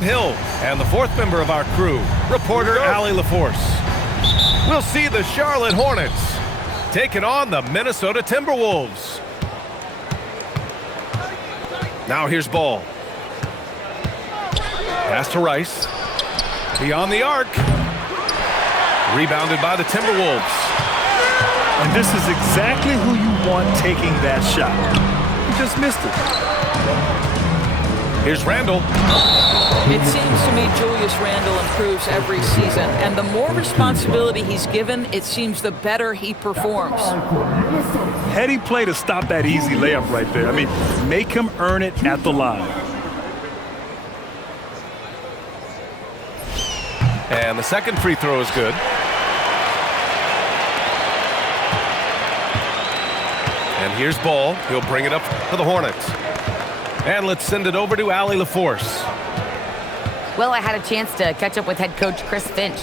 Hill and the fourth member of our crew, reporter Allie LaForce. We'll see the Charlotte Hornets taking on the Minnesota Timberwolves. Now here's Ball. Pass to Rice. Beyond the arc. Rebounded by the Timberwolves. And this is exactly who you want taking that shot. He just missed it. Here's Randall. It seems to me Julius Randle improves every season, and the more responsibility he's given, it seems the better he performs. Heady play to stop that easy layup right there. I mean, make him earn it at the line. And the second free throw is good. And here's Ball. He'll bring it up for the Hornets. And let's send it over to Allie LaForce. Well, I had a chance to catch up with head coach Chris Finch.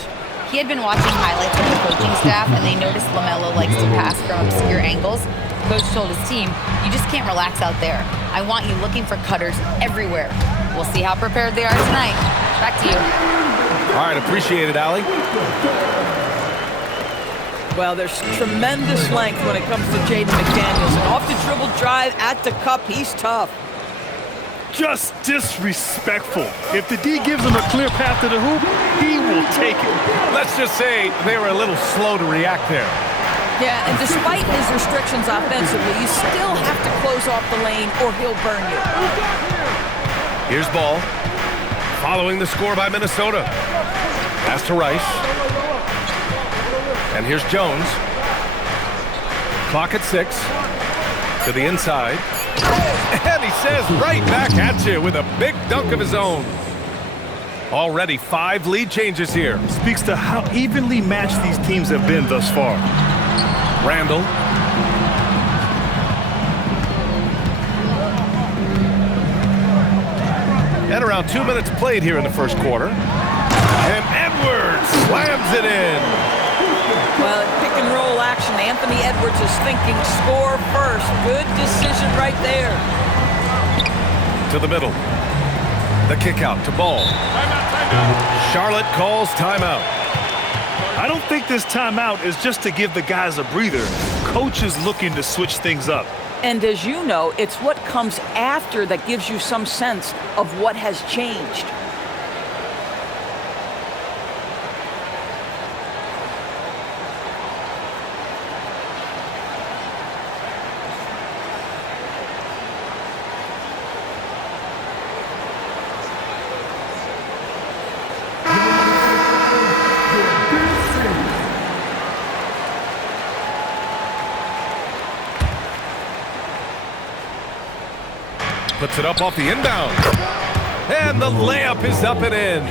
He had been watching highlights of the coaching staff, and they noticed LaMelo likes to pass from obscure angles. Coach told his team, you just can't relax out there. I want you looking for cutters everywhere. We'll see how prepared they are tonight. Back to you. All right, appreciate it, Allie. Well, there's tremendous length when it comes to Jaden McDaniels. And off the dribble drive at the cup, he's tough. Just disrespectful. If the D gives him a clear path to the hoop, he will take it. Let's just say they were a little slow to react there. Yeah, and despite his restrictions offensively, you still have to close off the lane or he'll burn you. Here's Ball. Following the score by Minnesota. Pass to Rice. And here's Jones. Clock at 6. To the inside. And he says right back at you with a big dunk of his own. Already 5 lead changes here. Speaks to how evenly matched these teams have been thus far. Randall. And around 2 minutes played here in the first quarter. And Edwards slams it in. Well, in pick and roll action, Anthony Edwards is thinking score first. Good decision right there. To the middle. The kick out to Ball. Charlotte calls timeout. I don't think this timeout is just to give the guys a breather. Coach is looking to switch things up. And as you know, it's what comes after that gives you some sense of what has changed. Puts it up off the inbound. And the layup is up and in.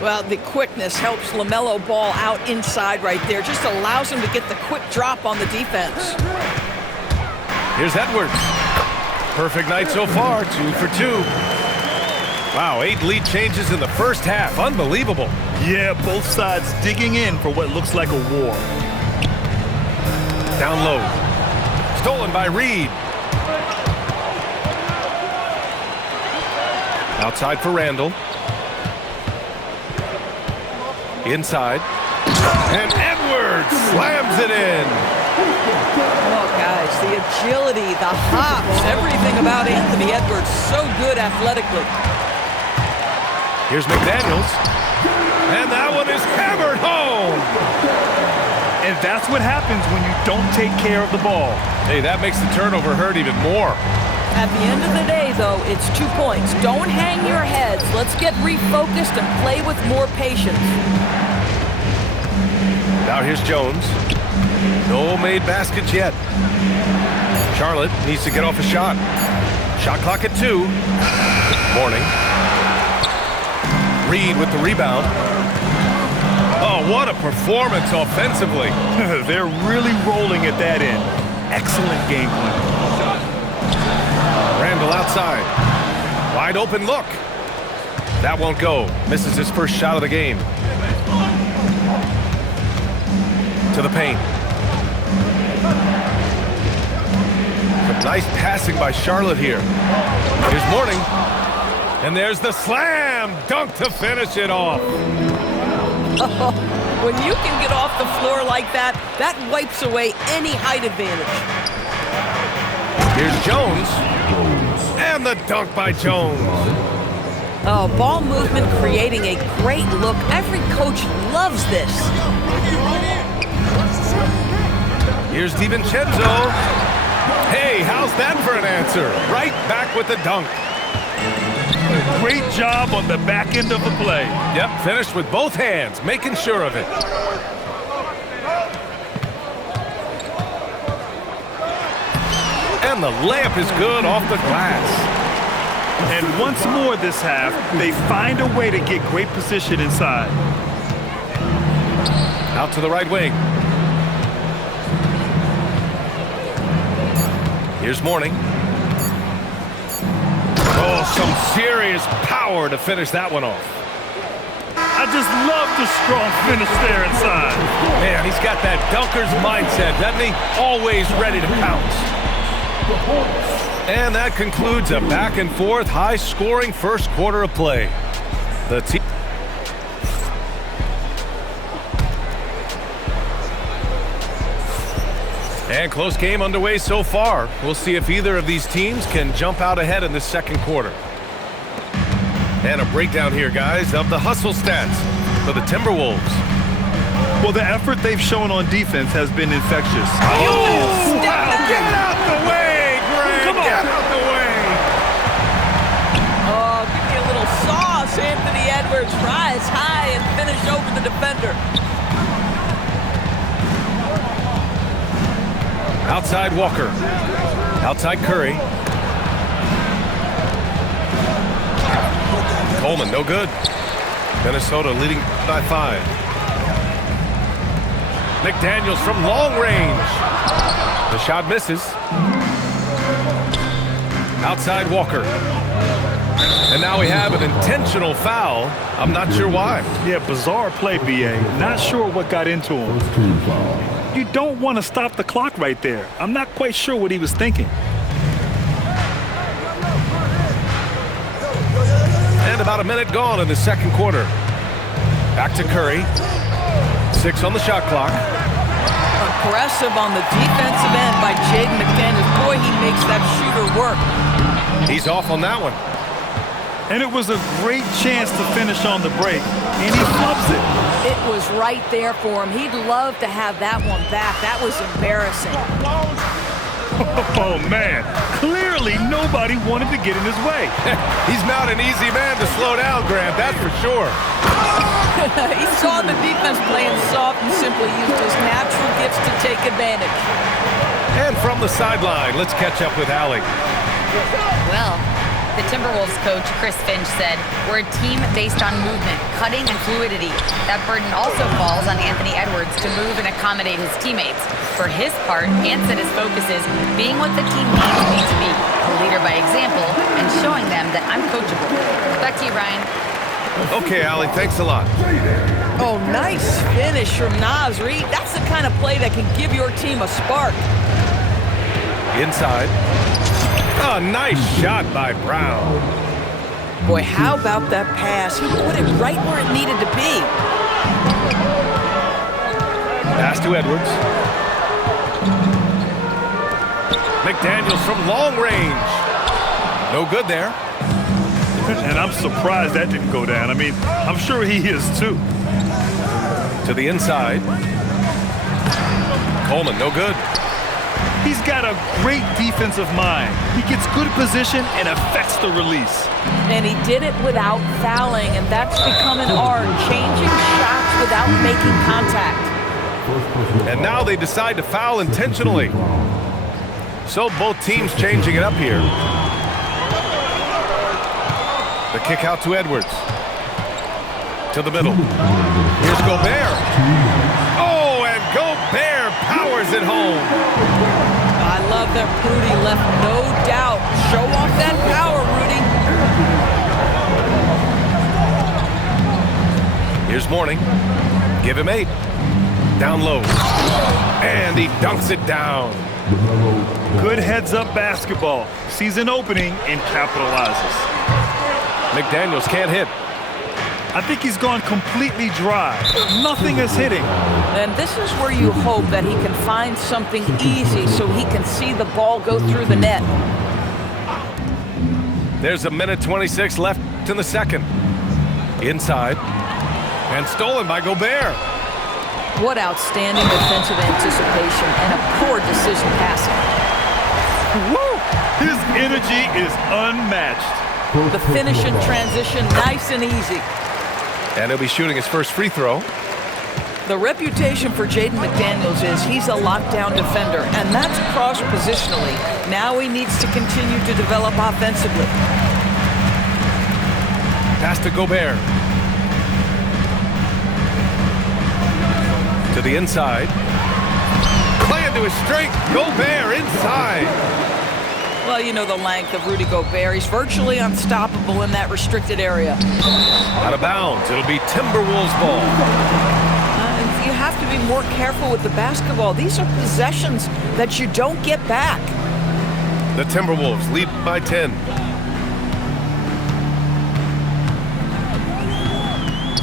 Well, the quickness helps LaMelo Ball out inside right there. Just allows him to get the quick drop on the defense. Here's Edwards. Perfect night so far, 2 for 2. Wow, 8 lead changes in the first half. Unbelievable. Yeah, both sides digging in for what looks like a war. Down low. Stolen by Reed. Outside for Randall. Inside. And Edwards slams it in. Oh, guys, the agility, the hops, everything about Anthony Edwards, so good athletically. Here's McDaniels. And that one is hammered home. And that's what happens when you don't take care of the ball. Hey, that makes the turnover hurt even more. At the end of the day, though, it's 2 points. Don't hang your heads. Let's get refocused and play with more patience. Now here's Jones. No made baskets yet. Charlotte needs to get off a shot. Shot clock at 2. Morning. Reed with the rebound. Oh, what a performance offensively. They're really rolling at that end. Excellent game plan. Randall outside. Wide open look. That won't go. Misses his first shot of the game. To the paint. Some nice passing by Charlotte here. Here's Morning. And there's the slam dunk to finish it off. When you can get off the floor like that, that wipes away any height advantage. Here's Jones. And the dunk by Jones. Oh, ball movement creating a great look. Every coach loves this. Here's DiVincenzo. Hey, how's that for an answer? Right back with the dunk. Great job on the back end of the play. Yep, finished with both hands, making sure of it. And the layup is good off the glass. And once more this half, they find a way to get great position inside. Out to the right wing. Here's Mourning. Oh, some serious power to finish that one off. I just love the strong finish there inside. Man, he's got that dunker's mindset, doesn't he? Always ready to pounce. And that concludes a back-and-forth, high-scoring first quarter of play. The team. And close game underway so far. We'll see if either of these teams can jump out ahead in the second quarter. And a breakdown here, guys, of the hustle stats for the Timberwolves. Well, the effort they've shown on defense has been infectious. Oh, wow. Get out the way, Greg! Come on. Get out the way! Oh, give me a little sauce, Anthony Edwards. Rise high and finish over the defender. Outside Walker. Outside Curry. Coleman, no good. Minnesota leading by 5. McDaniels from long range. The shot misses. Outside Walker. And now we have an intentional foul. I'm not sure why. Yeah, bizarre play, B.A. Not sure what got into him. You don't want to stop the clock right there. I'm not quite sure what he was thinking. And about a minute gone in the second quarter. Back to Curry. 6 on the shot clock. Aggressive on the defensive end by Jaden McDaniels. Boy, he makes that shooter work. He's off on that one. And it was a great chance to finish on the break, and he flubs it. It was right there for him. He'd love to have that one back. That was embarrassing. Oh, man. Clearly, nobody wanted to get in his way. He's not an easy man to slow down, Grant, that's for sure. He saw the defense playing soft and simply used his natural gifts to take advantage. And from the sideline, let's catch up with Allie. Well, the Timberwolves coach, Chris Finch, said, "We're a team based on movement, cutting, and fluidity. That burden also falls on Anthony Edwards to move and accommodate his teammates. For his part, Ant said his focus is being what the team needs me to be, a leader by example, and showing them that I'm coachable." Back to you, Ryan. Okay, Allie, thanks a lot. Oh, nice finish from Naz Reid. That's the kind of play that can give your team a spark. Inside. Oh, nice shot by Brown. Boy, how about that pass? He put it right where it needed to be. Pass to Edwards. McDaniels from long range. No good there. And I'm surprised that didn't go down. I mean, I'm sure he is too. To the inside. Coleman, no good. He's got a great defensive mind. He gets good position and affects the release. And he did it without fouling, and that's become an art, changing shots without making contact. And now they decide to foul intentionally. So both teams changing it up here. The kick out to Edwards. To the middle. Here's Gobert. Oh, and Gobert powers it home. I love that Rudy left no doubt. Show off that power, Rudy. Here's Mourning. Give him 8. Down low. And he dunks it down. Good heads-up basketball. Sees an opening and capitalizes. McDaniels can't hit. I think he's gone completely dry. Nothing is hitting. And this is where you hope that he can find something easy so he can see the ball go through the net. There's a minute 26 left in the second. Inside. And stolen by Gobert. What outstanding defensive anticipation and a poor decision passing. Woo! His energy is unmatched. The finish in transition, nice and easy. And he'll be shooting his first free throw. The reputation for Jaden McDaniels is he's a lockdown defender, and that's cross-positionally. Now he needs to continue to develop offensively. Pass to Gobert. To the inside. Play into his strength. Gobert inside. Well, you know the length of Rudy Gobert. He's virtually unstoppable in that restricted area. Out of bounds. It'll be Timberwolves ball. You have to be more careful with the basketball. These are possessions that you don't get back. The Timberwolves lead by 10.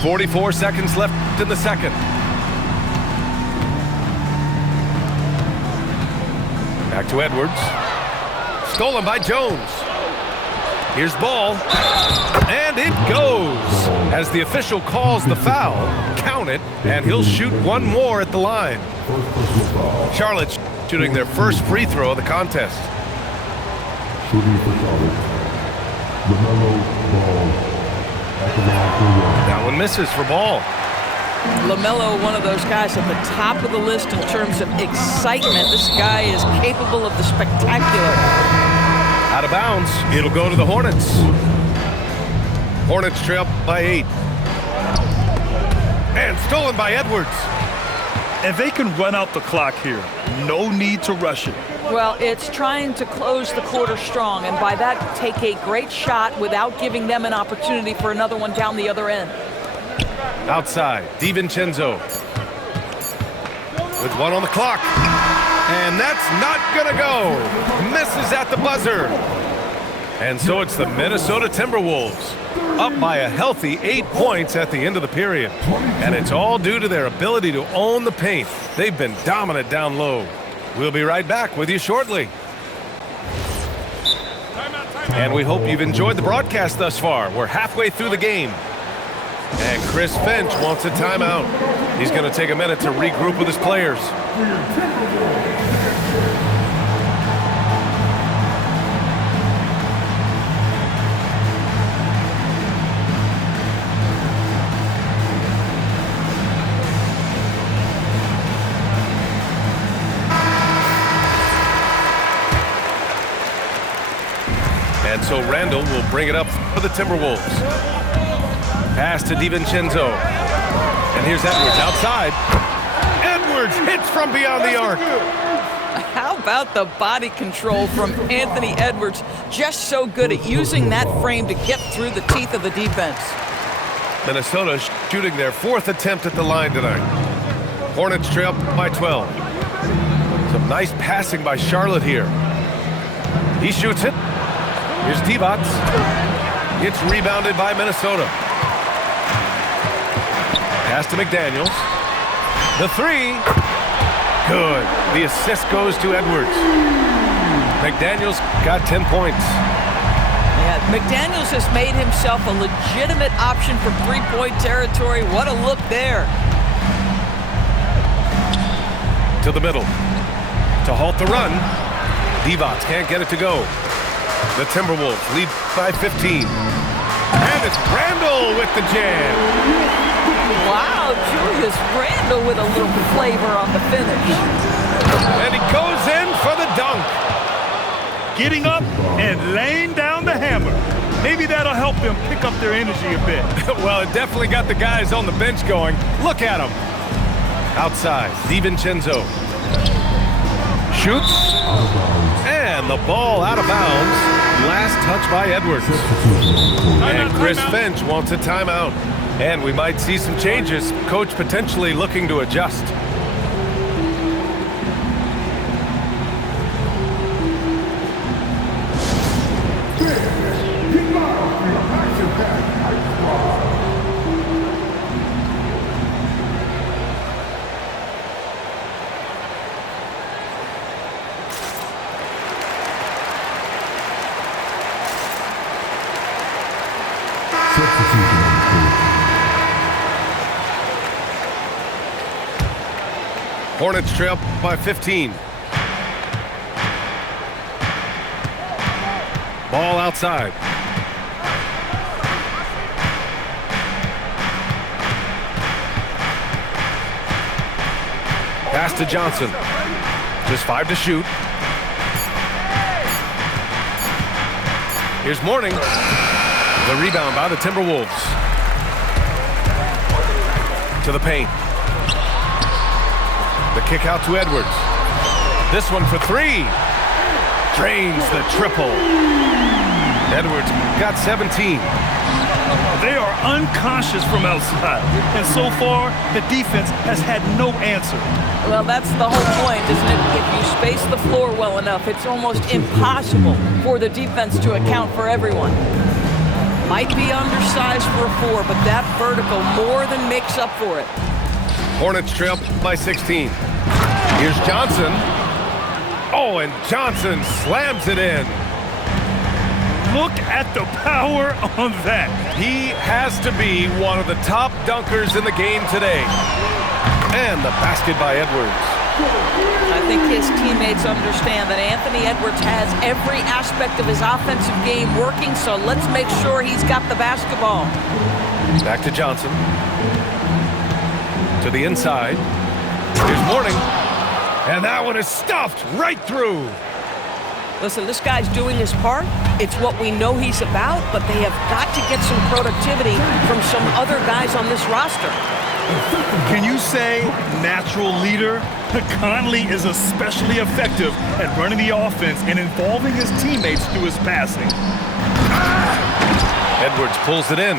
44 seconds left in the second. Back to Edwards. Stolen by Jones. Here's ball. And it goes. As the official calls the foul, count it, and he'll shoot one more at the line. Charlotte shooting their first free throw of the contest. Shooting for Charlotte. LaMelo Ball. At the line for one. That one misses for Ball. LaMelo, one of those guys at the top of the list in terms of excitement. This guy is capable of the spectacular. Out of bounds. It'll go to the Hornets. Hornets trail by 8. And stolen by Edwards. And they can run out the clock here. No need to rush it. Well, it's trying to close the quarter strong, and by that, take a great shot without giving them an opportunity for another one down the other end. Outside, DiVincenzo. With one on the clock. And that's not gonna go. Misses at the buzzer. And so it's the Minnesota Timberwolves, up by a healthy 8 points at the end of the period. And it's all due to their ability to own the paint. They've been dominant down low. We'll be right back with you shortly. And we hope you've enjoyed the broadcast thus far. We're halfway through the game. And Chris Finch wants a timeout. He's going to take a minute to regroup with his players. And so Randall will bring it up for the Timberwolves. Pass to DiVincenzo. And here's Edwards outside. Edwards hits from beyond the arc. How about the body control from Anthony Edwards? Just so good at using that frame to get through the teeth of the defense. Minnesota shooting their 4th attempt at the line tonight. Hornets trail by 12. Some nice passing by Charlotte here. He shoots it. Here's Divac. It's rebounded by Minnesota. Pass to McDaniels. The 3. Good. The assist goes to Edwards. McDaniels got 10 points. Yeah, McDaniels has made himself a legitimate option for three-point territory. What a look there. To the middle. To halt the run. Divac can't get it to go. The Timberwolves lead by 15. And it's Randall with the jam. Wow, Julius Randle with a little flavor on the finish. And he goes in for the dunk. Getting up and laying down the hammer. Maybe that'll help them pick up their energy a bit. Well, it definitely got the guys on the bench going. Look at him. Outside, DiVincenzo. Shoots. And the ball out of bounds. Last touch by Edwards. And Chris Finch wants a timeout. And we might see some changes. Coach potentially looking to adjust. Hornets trail by 15. Ball outside. Pass to Johnson. Just 5 to shoot. Here's Mourning. The rebound by the Timberwolves. To the paint. The kick out to Edwards. This one for 3. Drains the triple. Edwards got 17. They are unconscious from outside, and so far, the defense has had no answer. Well, that's the whole point, isn't it? If you space the floor well enough, it's almost impossible for the defense to account for everyone. Might be undersized for a 4, but that vertical more than makes up for it. Hornets trail by 16. Here's Johnson. Oh, and Johnson slams it in. Look at the power on that. He has to be one of the top dunkers in the game today. And the basket by Edwards. I think his teammates understand that Anthony Edwards has every aspect of his offensive game working, so let's make sure he's got the basketball. Back to Johnson. To the inside. Here's Mourning. And that one is stuffed right through. Listen, this guy's doing his part. It's what we know he's about, but they have got to get some productivity from some other guys on this roster. Can you say natural leader? Conley is especially effective at running the offense and involving his teammates through his passing. Edwards pulls it in.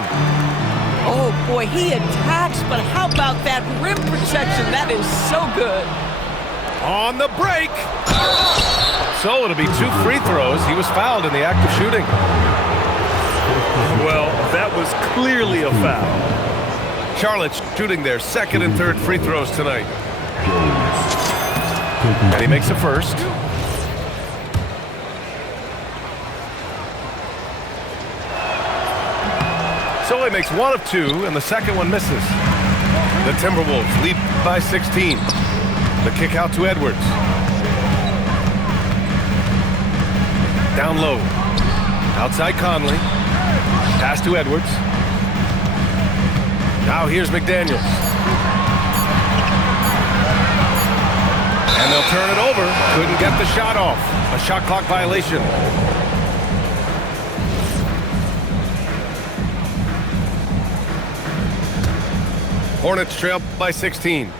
Oh, boy, he attacks, but how about that rim protection? That is so good. On the break. So it'll be 2 free throws. He was fouled in the act of shooting. Well, that was clearly a foul. Charlotte's shooting their 2nd and 3rd free throws tonight. And he makes the first. So he makes 1 of 2, and the second one misses. The Timberwolves lead by 16. The kick out to Edwards. Down low. Outside Conley. Pass to Edwards. Now here's McDaniels. And they'll turn it over. Couldn't get the shot off. A shot clock violation. Hornets trail by 16.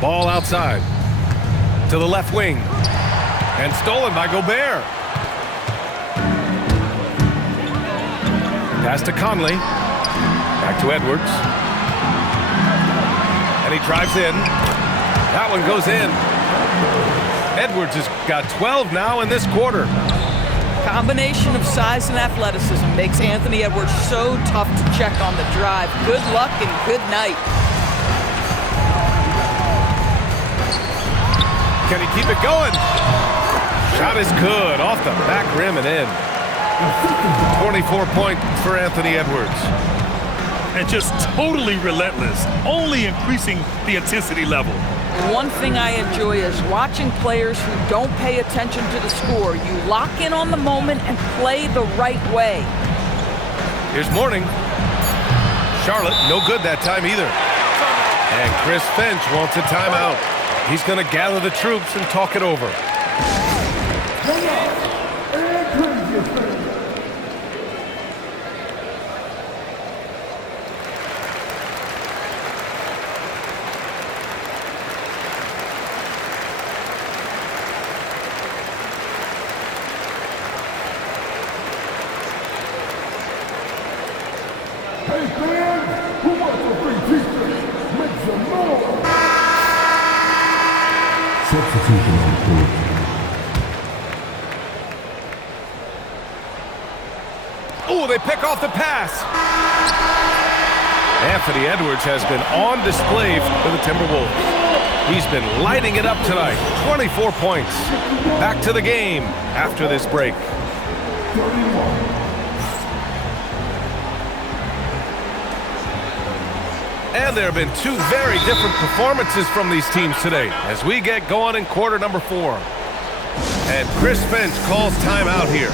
Ball outside. To the left wing. And stolen by Gobert. Pass to Conley. Back to Edwards. And he drives in. That one goes in. Edwards has got 12 now in this quarter. Combination of size and athleticism makes Anthony Edwards so tough to check on the drive. Good luck and good night. Can he keep it going? Shot is good. Off the back rim and in. 24 points for Anthony Edwards. And just totally relentless, only increasing the intensity level. One thing I enjoy is watching players who don't pay attention to the score. You lock in on the moment and play the right way. Here's Mourning. Charlotte, no good that time either. And Chris Finch wants a timeout. He's going to gather the troops and talk it over. Hey fans, who wants a free t-shirt? Make some noise! Substitution on the court. Oh, they pick off the pass. Anthony Edwards has been on display for the Timberwolves. He's been lighting it up tonight. 24 points. Back to the game after this break. 31. And there have been two very different performances from these teams today as we get going in quarter number 4. And Chris Finch calls timeout here.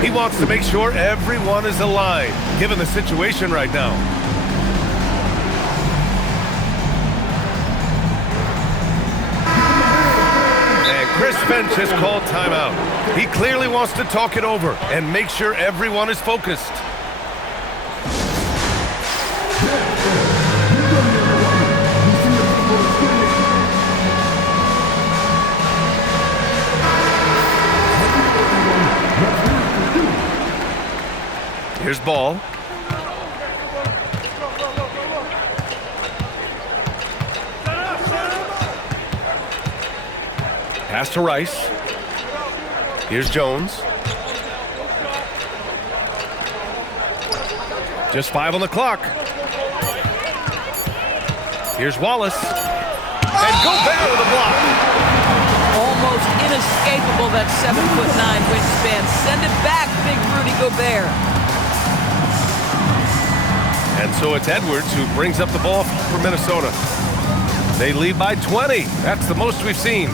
He wants to make sure everyone is aligned, given the situation right now. And Chris Finch has called timeout. He clearly wants to talk it over and make sure everyone is focused. Here's ball. Pass to Rice. Here's Jones. Just 5 on the clock. Here's Wallace. And Gobert with a block. Almost inescapable, that 7'9" wingspan. Send it back, big Rudy Gobert. And so it's Edwards who brings up the ball for Minnesota. They lead by 20. That's the most we've seen.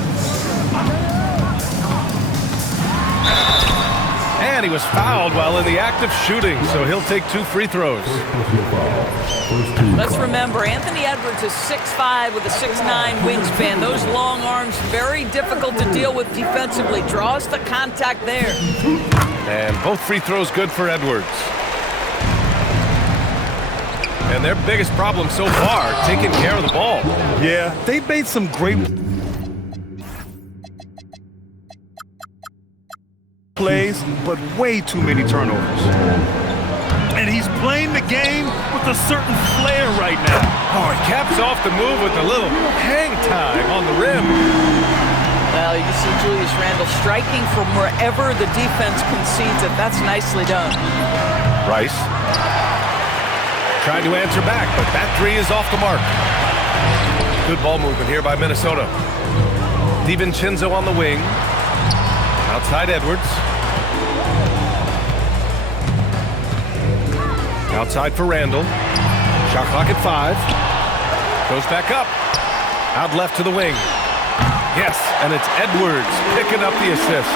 And he was fouled while in the act of shooting, so he'll take 2 free throws. Let's remember, Anthony Edwards is 6'5" with a 6'9" wingspan. Those long arms, very difficult to deal with defensively. Draws the contact there. And both free throws good for Edwards. And their biggest problem so far, taking care of the ball. Yeah, they made some great plays, but way too many turnovers. And he's playing the game with a certain flair right now. Oh, he caps off the move with a little hang time on the rim. Well, you see Julius Randle striking from wherever the defense concedes it. That's nicely done. Rice trying to answer back, but that 3 is off the mark. Good ball movement here by Minnesota. DiVincenzo on the wing. Outside Edwards. Outside for Randle. Shot clock at 5. Goes back up. Out left to the wing. Yes, and it's Edwards picking up the assist.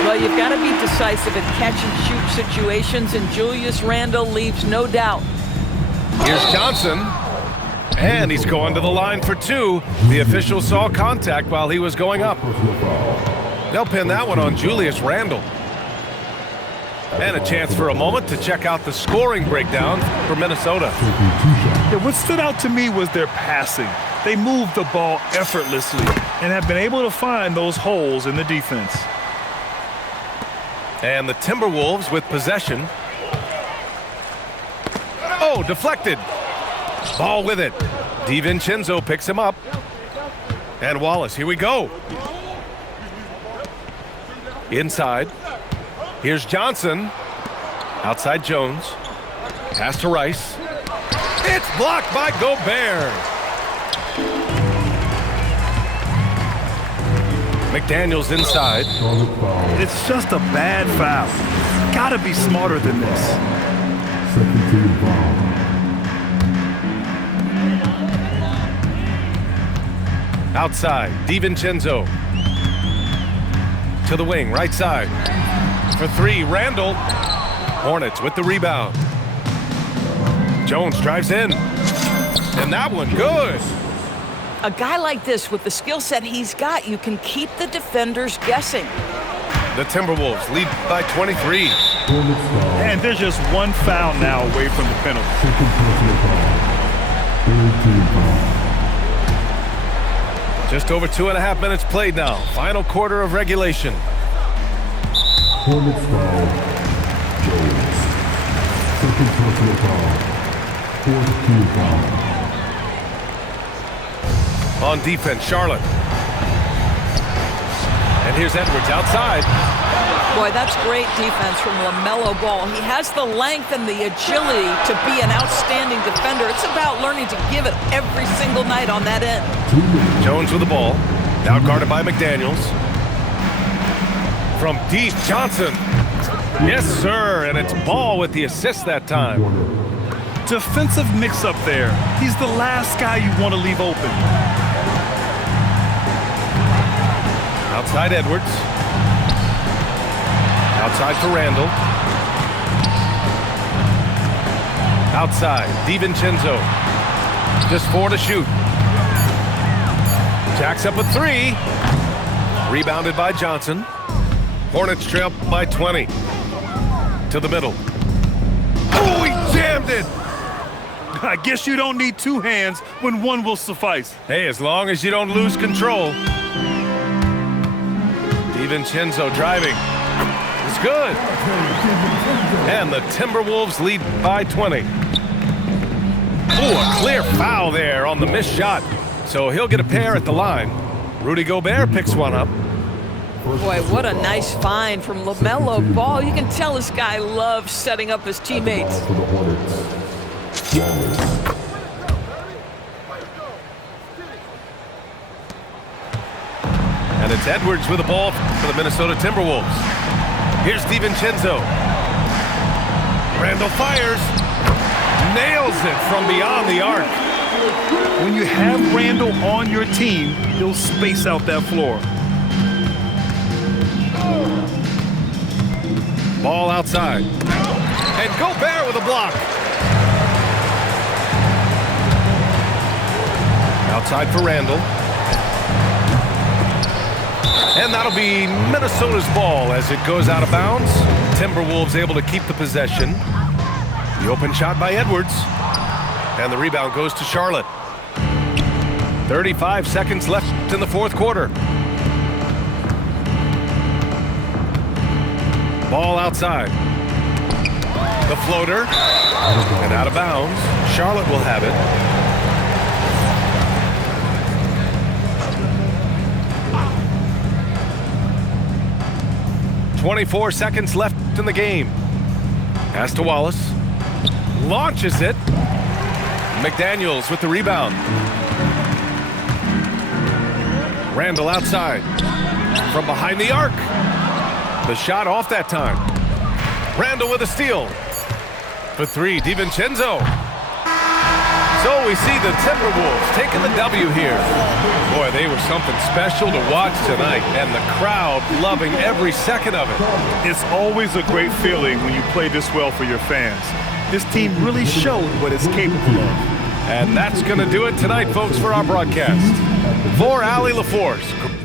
Well, you've got to be decisive in catch-and-shoot situations, and Julius Randle leaves no doubt. Here's Johnson. And he's going to the line for 2. The official saw contact while he was going up. They'll pin that one on Julius Randle. And a chance for a moment to check out the scoring breakdown for Minnesota. Yeah, what stood out to me was their passing. They moved the ball effortlessly and have been able to find those holes in the defense. And the Timberwolves with possession. Oh, deflected. Ball with it. DiVincenzo picks him up. And Wallace, here we go. Inside. Here's Johnson. Outside Jones. Pass to Rice. It's blocked by Gobert. McDaniels inside. It's just a bad foul. Gotta be smarter than this. Second team foul. Outside, DiVincenzo. To the wing, right side. For 3, Randle. Hornets with the rebound. Jones drives in. And that one, good. A guy like this, with the skill set he's got, you can keep the defenders guessing. The Timberwolves lead by 23. And there's just one foul now away from the penalty. Second personal foul. Third team foul. Just over 2.5 minutes played now. Final quarter of regulation. Hornets foul. Jones. Second personal foul. Fourth team foul. On defense, Charlotte. And here's Edwards outside. Boy, that's great defense from LaMelo Ball. He has the length and the agility to be an outstanding defender. It's about learning to give it every single night on that end. Jones with the ball. Out guarded by McDaniels. From deep, Johnson. Yes, sir, and it's Ball with the assist that time. defensive mix-up there. He's the last guy you want to leave open. Outside Edwards. Outside for Randall. Outside, DiVincenzo. Just 4 to shoot. Jacks up a 3. Rebounded by Johnson. Hornets trail by 20. To the middle. Oh, he jammed it! I guess you don't need 2 hands when 1 will suffice. Hey, as long as you don't lose control. DiVincenzo driving. It's good. And the Timberwolves lead by 20. Oh, a clear foul there on the missed shot. So he'll get a pair at the line. Rudy Gobert picks one up. Boy, what a nice find from LaMelo Ball. You can tell this guy loves setting up his teammates. For the Hornets. And it's Edwards with the ball for the Minnesota Timberwolves. Here's DiVincenzo. Randall fires. Nails it from beyond the arc. When you have Randall on your team, he'll space out that floor. Ball outside. And Gobert with a block. Outside for Randall. And that'll be Minnesota's ball as it goes out of bounds. Timberwolves able to keep the possession. The open shot by Edwards. And the rebound goes to Charlotte. 35 seconds left in the fourth quarter. Ball outside. The floater. And out of bounds. Charlotte will have it. .24 seconds left in the game. Pass to Wallace. Launches it. McDaniels with the rebound. Randall outside. From behind the arc. The shot off that time. Randall with a steal. For 3, DiVincenzo. So we see the Timberwolves taking the W here. Boy, they were something special to watch tonight, and the crowd loving every second of it. It's always a great feeling when you play this well for your fans. This team really showed what it's capable of. And that's going to do it tonight, folks, for our broadcast. For Allie LaForce.